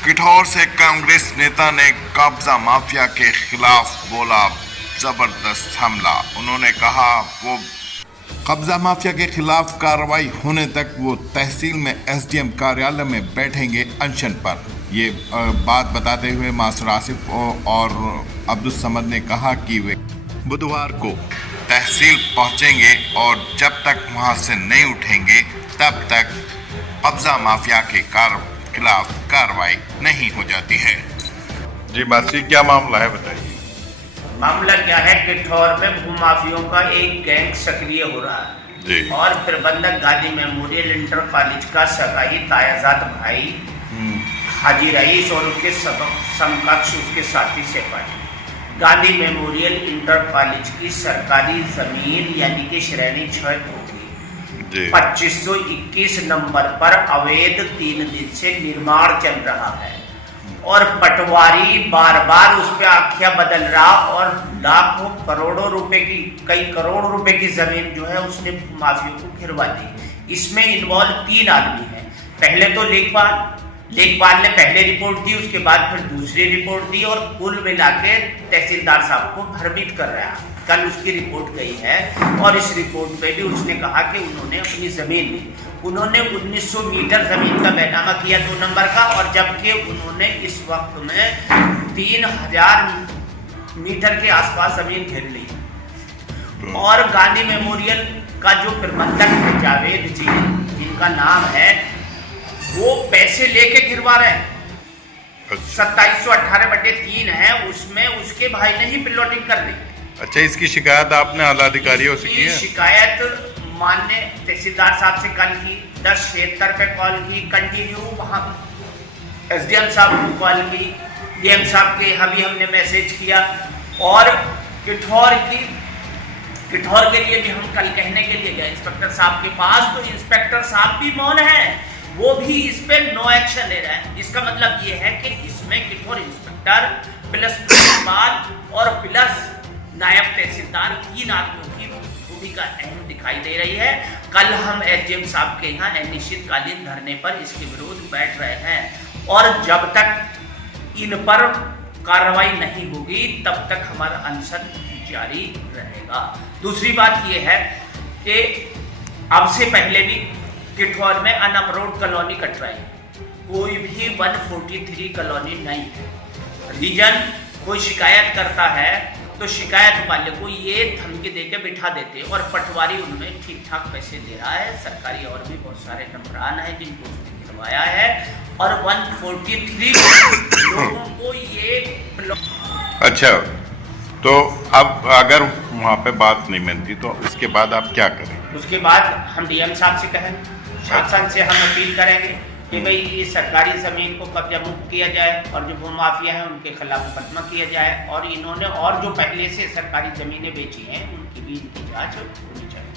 किठौर से कांग्रेस नेता ने कब्जा माफिया के खिलाफ बोला जबरदस्त हमला। उन्होंने कहा वो कब्जा माफिया के खिलाफ कार्रवाई होने तक वो तहसील में एसडीएम कार्यालय में बैठेंगे अनशन पर। ये बात बताते हुए मास्टर आसिफ और अब्दुल समद ने कहा कि वे बुधवार को तहसील पहुंचेंगे और जब तक वहां से नहीं उठेंगे तब तक कब्जा माफिया के खिलाफ कार्रवाई नहीं हो जाती है। जी मासी, क्या मामला है बताइए। मामला क्या है, किठौर में भूमाफियों का एक गैंग सक्रिय हो रहा है जी। और प्रबंधक गांधी मेमोरियल इंटर कॉलेज का सगाई तायाजाद भाई हाजी रईस और उसके समकक्ष उसके साथी सिपाही गांधी मेमोरियल इंटर कॉलेज की सरकारी जमीन यानी कि श्रेणी 6 होगी 2521 नंबर पर अवैध 3 दिन से निर्माण चल रहा है और पटवारी बार बार उस पर आख्या बदल रहा और लाखों करोड़ों रुपए की कई करोड़ रुपए की जमीन जो है उसने माफियों को घिरवा दी। इसमें इन्वॉल्व 3 आदमी हैं। पहले तो लेखपाल ने पहले रिपोर्ट दी, उसके बाद फिर दूसरी रिपोर्ट दी और कुल मिला के तहसीलदार साहब को भ्रमित कर रहा है। कल उसकी रिपोर्ट गई है और इस रिपोर्ट में भी उसने कहा कि उन्होंने अपनी जमीन ली। उन्होंने 1900 मीटर जमीन का बैनामा किया 2 नंबर का और जबकि उन्होंने इस वक्त में 3000 मीटर के आसपास जमीन घेर ली। और गांधी मेमोरियल का जो प्रबंधक है जावेद जी जिनका नाम है, वो पैसे लेके गिरवा रहे हैं। 2718/3 है, उसमें उसके भाई ने ही प्लॉटिंग कर दी। अच्छा, इसकी शिकायत आपने आला अधिकारियों से की है? शिकायत माननीय तहसीलदार साहब से कल की 1076 पे कॉल की, कंटिन्यू वहाँ एसडीएम साहब को कॉल की, डीएम साहब के यहाँ भी हमने मैसेज किया और किठौर के लिए भी हम कल कहने के लिए गए इंस्पेक्टर साहब के पास, तो इंस्पेक्टर साहब भी मौन है, वो भी इस पे नो एक्शन ले रहे हैं। इसका मतलब ये है कि इसमें किठौर इंस्पेक्टर प्लस प्रिंसिपल और प्लस नायब तहसीलदार 3 आदमियों की भूमिका अहम दिखाई दे रही है। कल हम एसडीएम साहब के यहाँ अनिश्चितकालीन धरने पर इसके विरोध बैठ रहे हैं और जब तक इन पर कार्रवाई नहीं होगी तब तक हमारा अनशन जारी रहेगा। दूसरी बात यह है कि अब से पहले भी किठौर में अनअप्रूव्ड कॉलोनी कट रही है, कोई भी 143 कॉलोनी नहीं है। रीजन कोई शिकायत करता है तो शिकायत वाले को ये धमकी देके बिठा देते और पटवारी उनमें ठीक ठाक पैसे दे रहा है। सरकारी और भी बहुत सारे नंबरान हैं जिनको उसने गिरवाया है और 143 लोगों को ये। अच्छा, तो अब अगर वहाँ पे बात नहीं बनती तो इसके बाद आप क्या करेंगे? उसके बाद हम डीएम साहब से कहेंगे, शासन से हम अपील करेंगे कि भाई ये सरकारी ज़मीन को कब्जा मुक्त किया जाए और जो भूमाफिया हैं उनके खिलाफ मुकदमा किया जाए और इन्होंने और जो पहले से सरकारी ज़मीनें बेची हैं उनकी भी इनकी जांच होनी चाहिए।